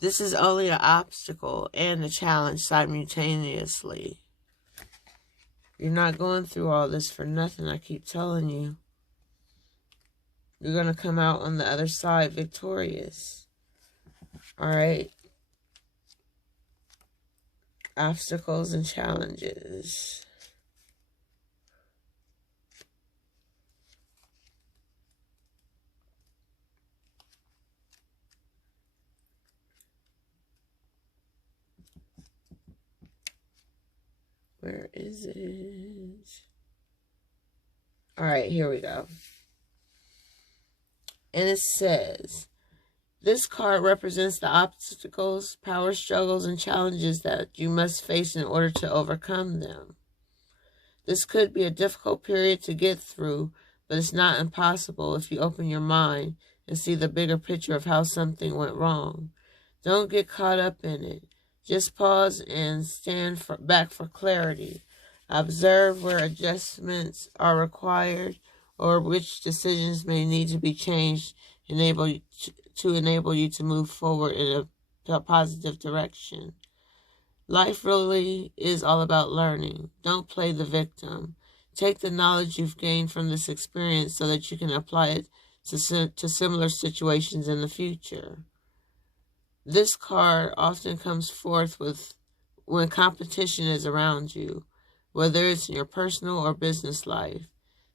This is only an obstacle and a challenge simultaneously. You're not going through all this for nothing, I keep telling you. You're going to come out on the other side victorious. All right. Obstacles and challenges. Where is it? All right, here we go. And it says, this card represents the obstacles, power struggles, and challenges that you must face in order to overcome them. This could be a difficult period to get through, but it's not impossible if you open your mind and see the bigger picture of how something went wrong. Don't get caught up in it. Just pause and stand back for clarity. Observe where adjustments are required or which decisions may need to be changed to enable you to move forward in a positive direction. Life really is all about learning. Don't play the victim. Take the knowledge you've gained from this experience so that you can apply it to similar situations in the future. This card often comes forth when competition is around you, whether it's in your personal or business life.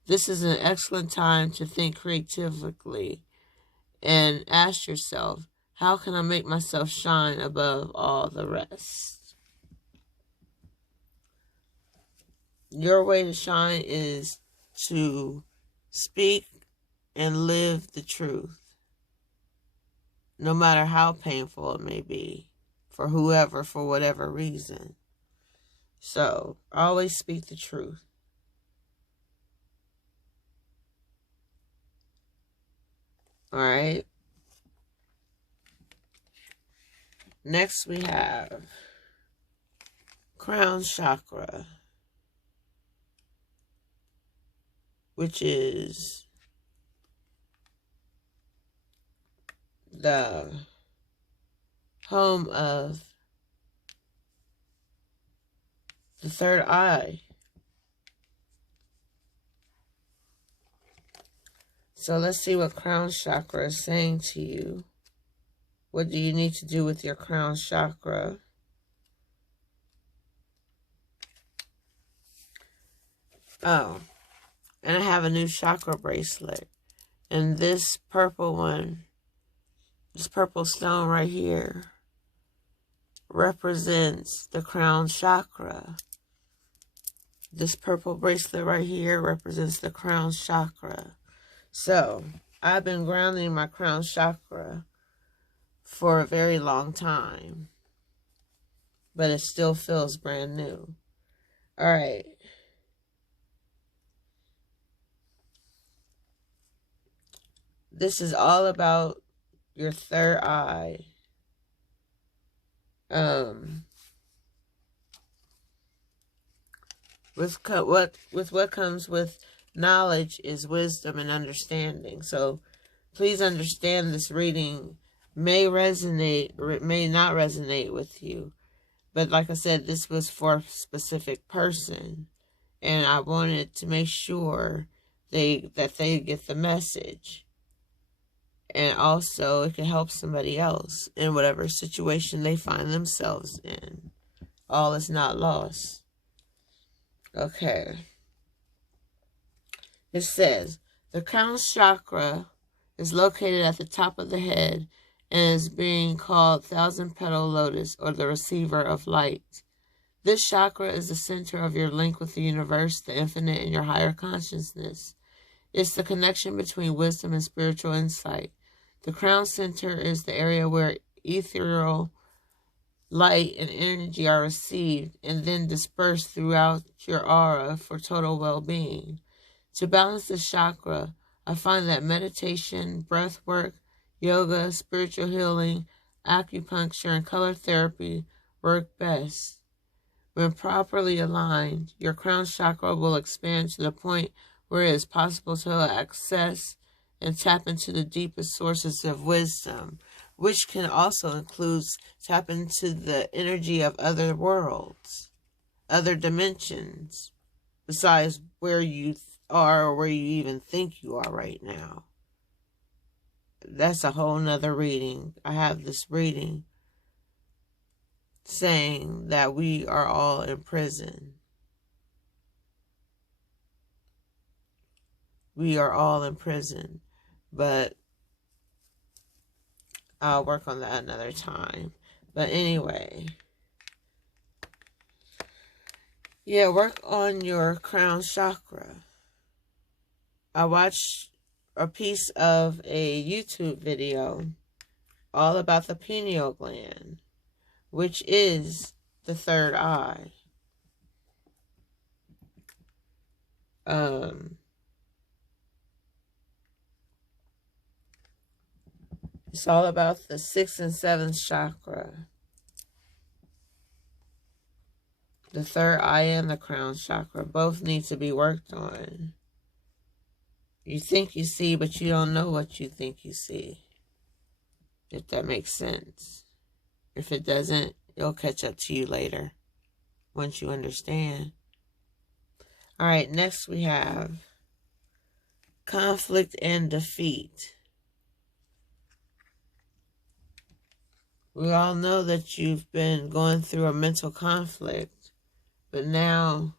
This is an excellent time to think creatively and ask yourself, how can I make myself shine above all the rest? Your way to shine is to speak and live the truth, no matter how painful it may be, for whoever, for whatever reason. So, always speak the truth. All right. Next we have crown chakra, which is the home of the third eye. So let's see what crown chakra is saying to you. What do you need to do with your crown chakra? Oh, and I have a new chakra bracelet. And this purple one, this purple stone right here, represents the crown chakra. This purple bracelet right here represents the crown chakra. So, I've been grounding my crown chakra for a very long time, but it still feels brand new. All right. This is all about your third eye. With what comes with knowledge is wisdom and understanding. So please understand this reading may resonate or it may not resonate with you. But like I said, this was for a specific person. And I wanted to make sure that they get the message. And also, it can help somebody else in whatever situation they find themselves in. All is not lost. Okay. It says, the crown chakra is located at the top of the head and is being called thousand-petal lotus, or the receiver of light. This chakra is the center of your link with the universe, the infinite, and your higher consciousness. It's the connection between wisdom and spiritual insight. The crown center is the area where ethereal light and energy are received and then dispersed throughout your aura for total well-being. To balance this chakra, I find that meditation, breath work, yoga, spiritual healing, acupuncture, and color therapy work best. When properly aligned, your crown chakra will expand to the point where it is possible to access and tap into the deepest sources of wisdom, which can also include tap into the energy of other worlds, other dimensions, besides where you are or where you even think you are right now. That's a whole nother reading. I have this reading saying that we are all in prison. We are all in prison. But I'll work on that another time. But anyway, yeah, work on your crown chakra. I watched a piece of a YouTube video all about the pineal gland, which is the third eye. It's all about the 6th and 7th chakra. The third eye and the crown chakra both need to be worked on. You think you see, but you don't know what you think you see. If that makes sense. If it doesn't, it'll catch up to you later. Once you understand. Alright, next we have conflict and defeat. We all know that you've been going through a mental conflict, but now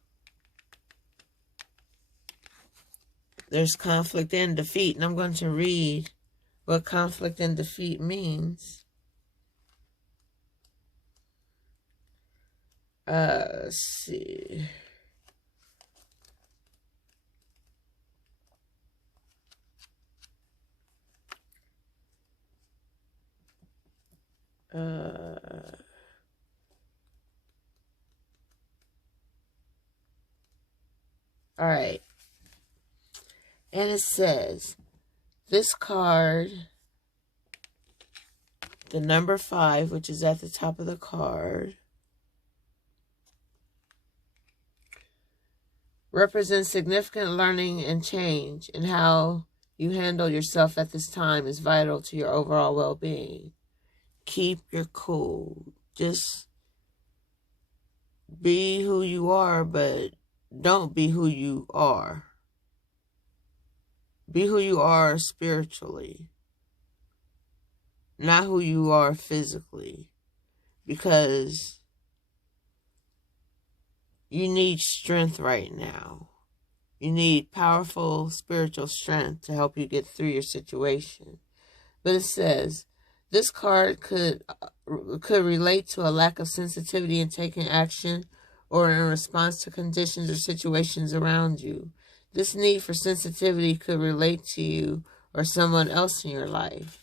there's conflict and defeat, and I'm going to read what conflict and defeat means. Let's see. All right. And it says, this card, the number 5, which is at the top of the card, represents significant learning and change, and how you handle yourself at this time is vital to your overall well-being. Keep your cool. Just Be who you are, but don't be who you are. Be who you are spiritually, not who you are physically, because you need strength right now. You need powerful spiritual strength to help you get through your situation. But it says, this card could relate to a lack of sensitivity in taking action or in response to conditions or situations around you. This need for sensitivity could relate to you or someone else in your life.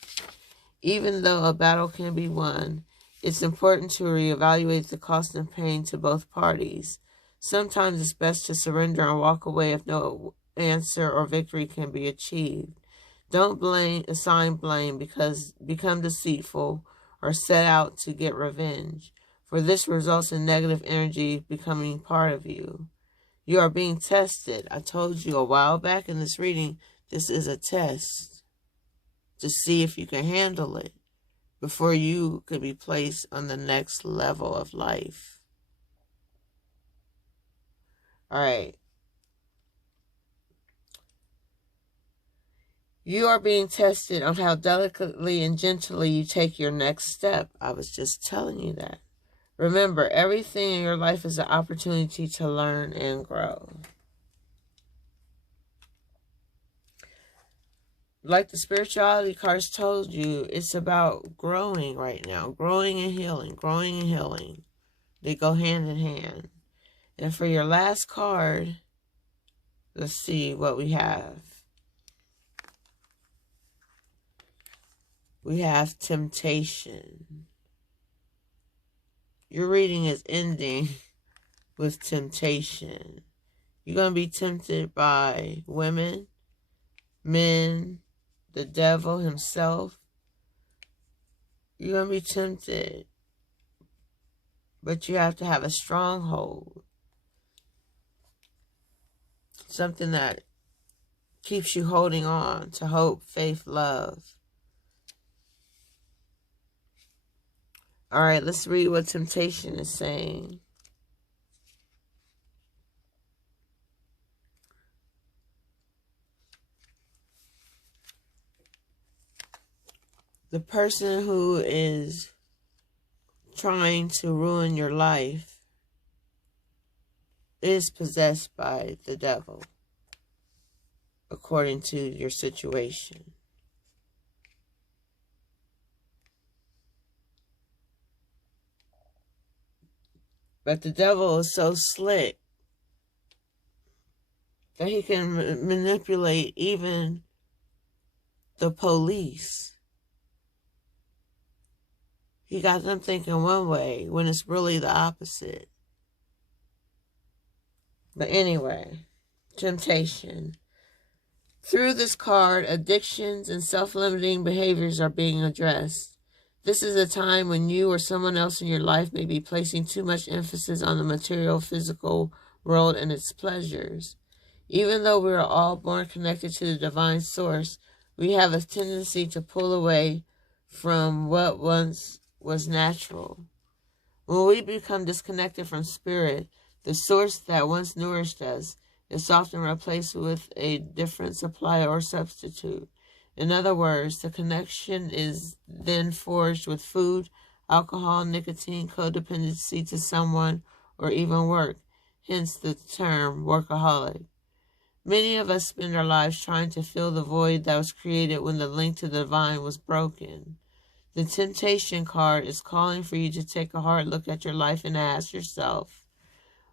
Even though a battle can be won, it's important to reevaluate the cost and pain to both parties. Sometimes it's best to surrender and walk away if no answer or victory can be achieved. Don't assign blame because become deceitful or set out to get revenge, for this results in negative energy becoming part of you. You are being tested. I told you a while back in this reading, this is a test to see if you can handle it before you could be placed on the next level of life. All right. You are being tested on how delicately and gently you take your next step. I was just telling you that. Remember, everything in your life is an opportunity to learn and grow. Like the spirituality cards told you, it's about growing right now. Growing and healing. Growing and healing. They go hand in hand. And for your last card, let's see what we have. We have temptation. Your reading is ending with temptation. You're going to be tempted by women, men, the devil himself. You're going to be tempted. But you have to have a stronghold. Something that keeps you holding on to hope, faith, love. All right, let's read what temptation is saying. The person who is trying to ruin your life is possessed by the devil, according to your situation. But the devil is so slick that he can manipulate even the police. He got them thinking one way when it's really the opposite. But anyway, temptation. Through this card, addictions and self-limiting behaviors are being addressed. This is a time when you or someone else in your life may be placing too much emphasis on the material, physical world and its pleasures. Even though we are all born connected to the divine source, we have a tendency to pull away from what once was natural. When we become disconnected from spirit, the source that once nourished us is often replaced with a different supply or substitute. In other words, the connection is then forged with food, alcohol, nicotine, codependency to someone, or even work, hence the term workaholic. Many of us spend our lives trying to fill the void that was created when the link to the divine was broken. The temptation card is calling for you to take a hard look at your life and ask yourself,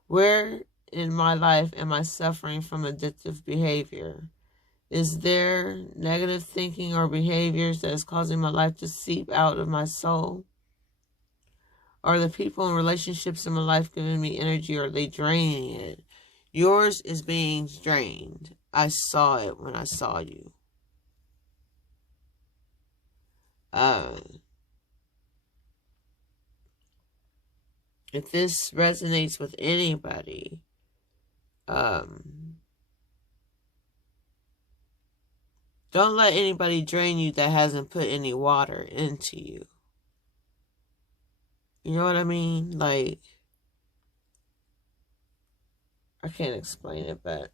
where in my life am I suffering from addictive behavior? Is there negative thinking or behaviors that is causing my life to seep out of my soul? Are the people and relationships in my life giving me energy, or are they draining it? Yours is being drained. I saw it when I saw you. If this resonates with anybody, don't let anybody drain you that hasn't put any water into you. You know what I mean? Like, I can't explain it, but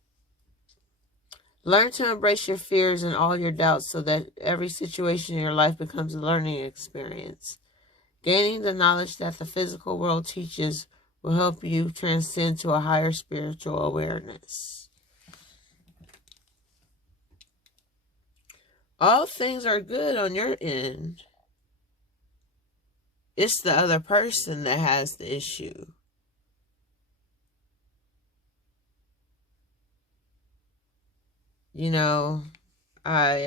learn to embrace your fears and all your doubts so that every situation in your life becomes a learning experience. Gaining the knowledge that the physical world teaches will help you transcend to a higher spiritual awareness. All things are good on your end. It's the other person that has the issue. You know, I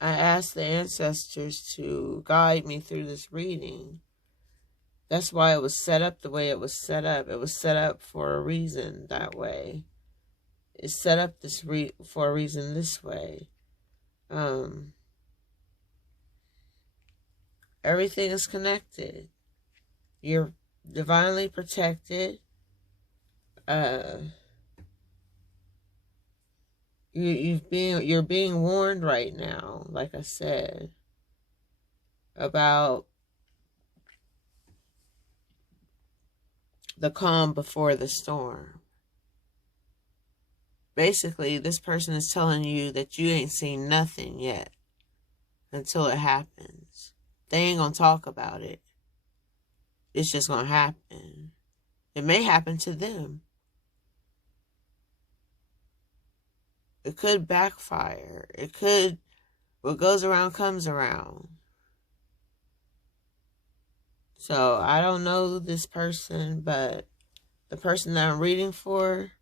asked the ancestors to guide me through this reading. That's why it was set up the way it was set up. It was set up for a reason that way. It's set up for a reason this way. Everything is connected. You're divinely protected. You're being warned right now, like I said, about the calm before the storm. Basically, this person is telling you that you ain't seen nothing yet until it happens. They ain't gonna talk about it. It's just gonna happen. It may happen to them. It could backfire. It could, what goes around comes around. So I don't know this person, but the person that I'm reading for,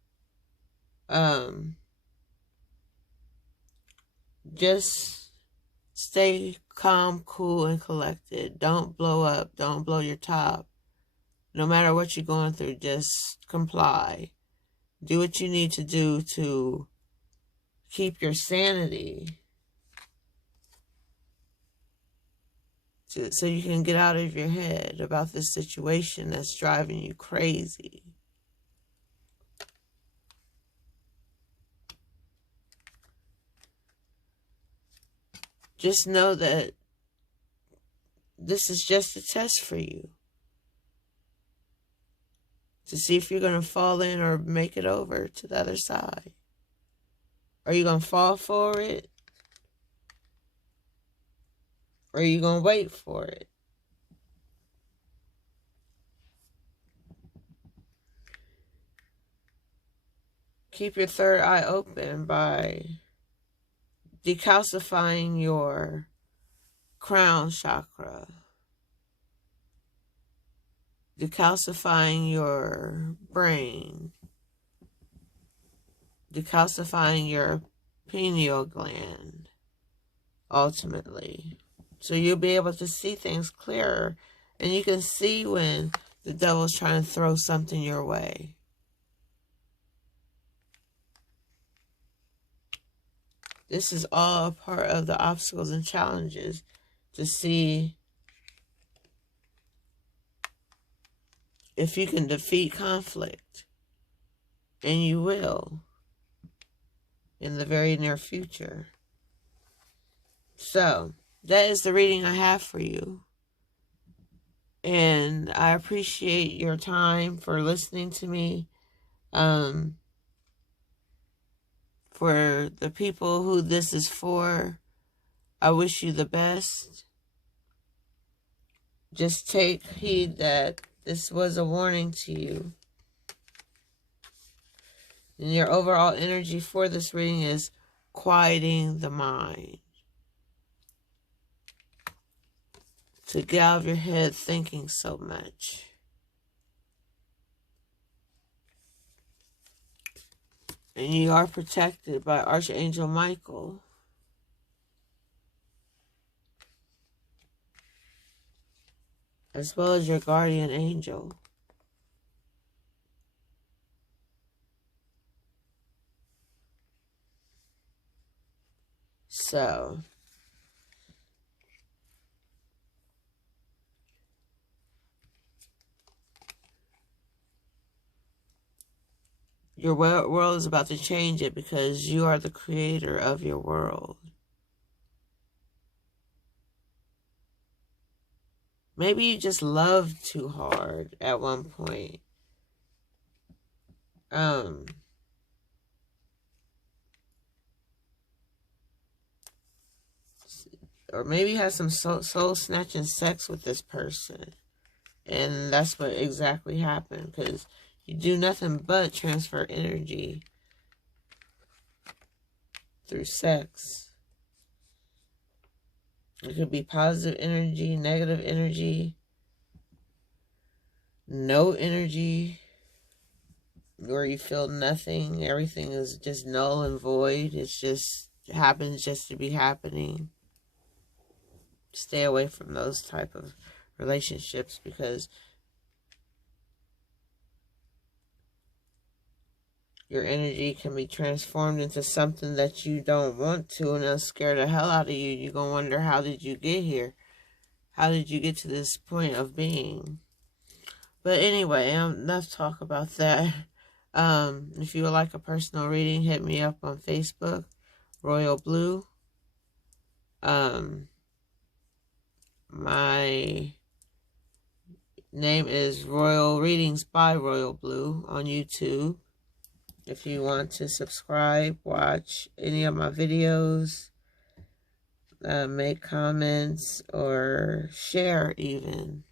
just stay calm, cool, and collected. Don't blow up. Don't blow your top. No matter what you're going through, just comply. Do what you need to do to keep your sanity, so you can get out of your head about this situation that's driving you crazy. Just know that this is just a test for you, to see if you're going to fall in or make it over to the other side. Are you going to fall for it? Or are you going to wait for it? Keep your third eye open by decalcifying your crown chakra, decalcifying your brain, decalcifying your pineal gland, ultimately. So you'll be able to see things clearer, and you can see when the devil's trying to throw something your way. This is all a part of the obstacles and challenges, to see if you can defeat conflict. And you will in the very near future. So, that is the reading I have for you. And I appreciate your time for listening to me. For the people who this is for, I wish you the best. Just take heed that this was a warning to you. And your overall energy for this reading is quieting the mind. To get out of your head thinking so much. And you are protected by Archangel Michael. As well as your guardian angel. So, your world is about to change it because you are the creator of your world. Maybe you just loved too hard at one point. Or maybe you had some soul snatching sex with this person. And that's what exactly happened. Because you do nothing but transfer energy through sex. It could be positive energy, negative energy, no energy, where you feel nothing. Everything is just null and void. It happens just to be happening. Stay away from those type of relationships, because your energy can be transformed into something that you don't want to, and it'll scare the hell out of you. You're going to wonder, how did you get here? How did you get to this point of being? But anyway, enough talk about that. If you would like a personal reading, hit me up on Facebook, Royal Blue. My name is Royal Readings by Royal Blue on YouTube. If you want to subscribe, watch any of my videos, make comments, or share even.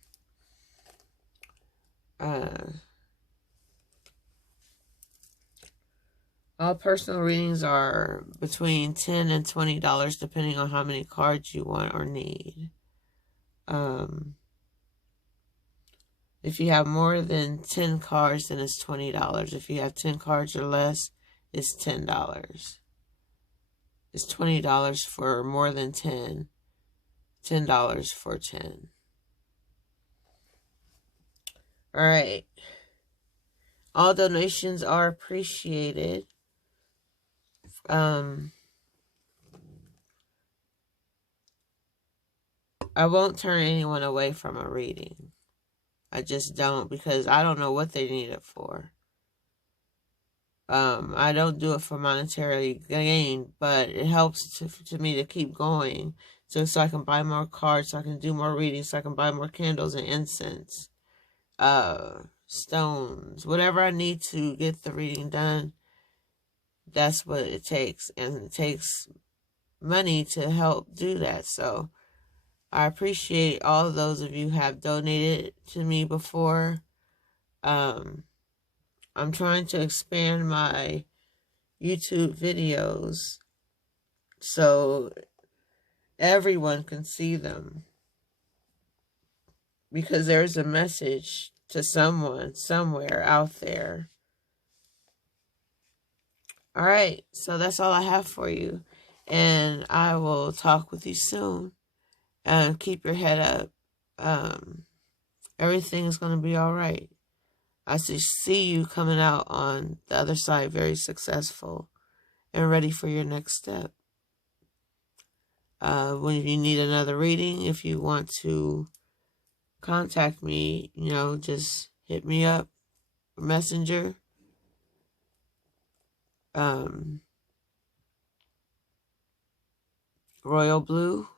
All personal readings are between $10 and $20, depending on how many cards you want or need. If you have more than 10 cards, then it's $20. If you have 10 cards or less, it's $10. It's $20 for more than 10. $10 for 10. All right. All donations are appreciated. I won't turn anyone away from a reading. I just don't, because I don't know what they need it for. I don't do it for monetary gain, but it helps to me to keep going. So I can buy more cards, so I can do more readings, so I can buy more candles and incense, stones, whatever I need to get the reading done. That's what it takes, and it takes money to help do that. So I appreciate all of those of you who have donated to me before. I'm trying to expand my YouTube videos so everyone can see them, because there's a message to someone somewhere out there. All right, so that's all I have for you, and I will talk with you soon. Keep your head up. Everything is going to be all right. I see you coming out on the other side very successful and ready for your next step. When you need another reading, if you want to contact me, just hit me up, Messenger. Royal Blue,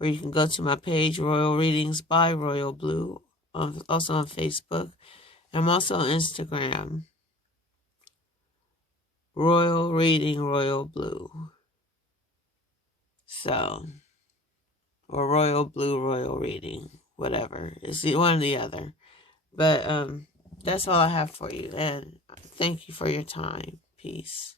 or you can go to my page, Royal Readings by Royal Blue, also on Facebook. I'm also on Instagram, Royal Reading Royal Blue. So, or Royal Blue Royal Reading, whatever. It's one or the other. But that's all I have for you, and thank you for your time. Peace.